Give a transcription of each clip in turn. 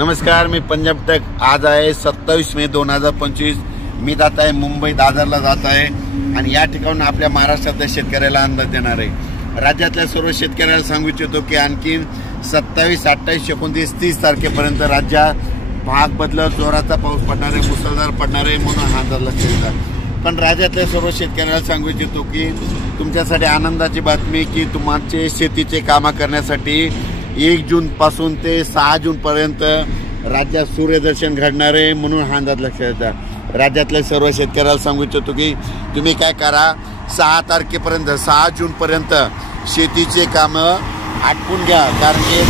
नमस्कार, मी पंजाब टेक। आज आहे 27 मे 2025। मी जात आहे मुंबई दादरला जात आहे आणि या ठिकाणून आपल्या महाराष्ट्रातल्या शेतकऱ्याला अंदाज देणार आहे। राज्यातल्या सर्व शेतकऱ्याला सांगू इच्छितो की आणखी 27, 28, 29, 30 तारखेपर्यंत राज्यात भाग बदलत जोराचा पाऊस पडणार आहे, मुसळधार पडणार आहे म्हणून हा अंदाज लक्षात घ्या। पण राज्यातल्या सर्व शेतकऱ्याला सांगू इच्छितो की तुमच्यासाठी आनंदाची बातमी की तुमचे शेतीचे कामं करण्यासाठी 1 जून पासून ते 6 जून पर्यंत राज्यात सूर्यदर्शन घडणार आहे म्हणून हा अंदाज लक्षात घ्या। राज्यातल्या सर्व शेतकऱ्याला सांगू इच्छितो की तुम्ही काय करा, 6 तारखेपर्यंत 6 जून पर्यंत शेतीचे कामं आटपून घ्या, कारण की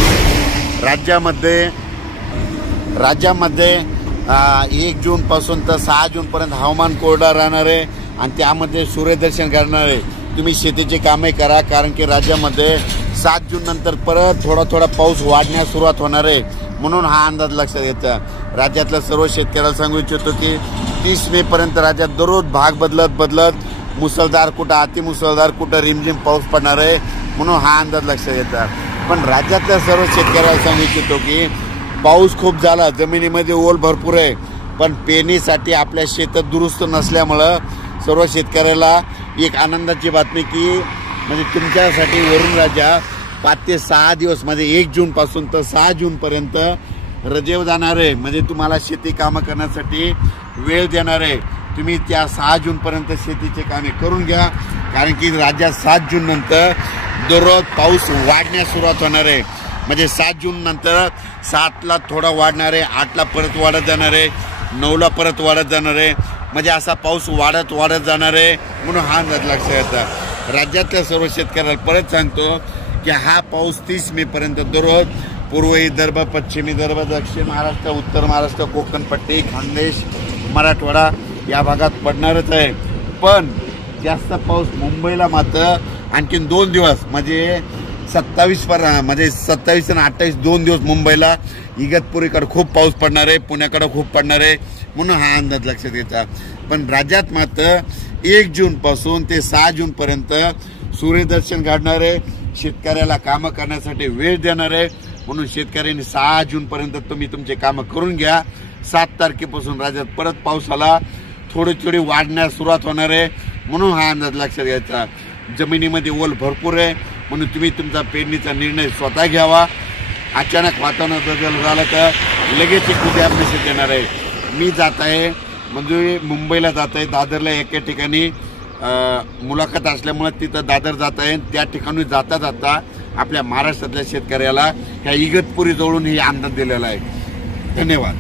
राज्यामध्ये 1 जून पासून तर 6 जून पर्यंत हवामान कोरडा राहणार आहे आणि त्यामध्ये सूर्यदर्शन घडणार आहे। तुम्ही शेतीचे कामे करा, कारण की राज्यामध्ये 7 जून नंतर परत थोडा पाऊस वाढण्यास सुरुवात होणार आहे म्हणून हा अंदाज लक्षात घ्यायचा। राज्यातल्या सर्व शेतकऱ्याला सांगू इच्छितो की 30 मे पर्यंत राज्यात दररोज भाग बदलत मुसळधार, कुठं अतिमुसळधार, कुठं रिमझिम पाऊस पडणार आहे म्हणून हा अंदाज लक्षात घ्यायचा। पण राज्यातल्या सर्व शेतकऱ्याला सांगू इच्छितो की पाऊस खूप झाला, जमिनीमध्ये ओल भरपूर आहे, पण पेरणीसाठी आपल्या शेतात दुरुस्त नसल्यामुळं सर्व शेतकऱ्याला एक आनंदाची बातमी की म्हणजे तुमच्यासाठी वरून राजा 5 ते 6 दिवस म्हणजे 1 जून पासून तर 6 जून पर्यंत रजेवर जाणार आहे, म्हणजे तुम्हाला शेती कामं करण्यासाठी वेळ देणार आहे। तुम्ही त्या 6 जून पर्यंत शेतीचे कामे करून घ्या, कारण की राज्यात 7 जून नंतर दररोज पाऊस वाढण्यास सुरुवात होणार आहे। म्हणजे 7 जून नंतर 7ला थोडा वाढणार आहे, 8ला परत वाढत जाणार आहे, 9ला परत वाढत जाणार आहे, म्हणजे असा पाऊस वाढत जाणार आहे म्हणून हा अंदाज लक्षात घ्यायचा। राज्यातल्या सर्व शेतकऱ्याला परत सांगतो की हा पाऊस 30 मे पर्यंत दररोज पूर्व विदर्भ, पश्चिम विदर्भ, दक्षिण महाराष्ट्र, उत्तर महाराष्ट्र, कोकण पट्टी, खानदेश, मराठवाडा या भागात पडणारच आहे। पण जास्त पाऊस मुंबईला मात्र आणखीन 2 दिवस म्हणजे 27 आणि 28 2 दिवस मुंबईला इगतपुरीकडे खूप पाऊस पडणार आहे, पुण्याकडे खूप पडणार आहे म्हणून हा अंदाज लक्षात घ्यायचा। पण राज्यात मात्र 1 जून पासून ते 6 जून पर्यंत सूर्यदर्शन घडणार आहे, शेतकऱ्याला कामं करण्यासाठी वेळ देणार आहे म्हणून शेतकऱ्यांनी 6 जून पर्यंत तुम्ही तुमचे कामं करून घ्या। 7 तारखेपासून राज्यात परत पावसाला थोडी वाढण्यास सुरुवात होणार आहे म्हणून हा अंदाज लक्षात घ्यायचा। जमिनीमध्ये ओल भरपूर आहे म्हणून तुम्ही तुमचा पेरणीचा निर्णय स्वतः घ्यावा। अचानक वातावरण बदल झालं तर लगेच एक उद्या मेसेज देणार आहे। मी जात आहे म्हणजे मुंबईला जात आहे, दादरला एका ठिकाणी मुलाखत असल्यामुळे तिथं दादर जात आहे। त्या ठिकाणी जाता आपल्या महाराष्ट्रातल्या शेतकऱ्याला ह्या इगतपुरी जवळून ही अंदाज दिलेला आहे। धन्यवाद।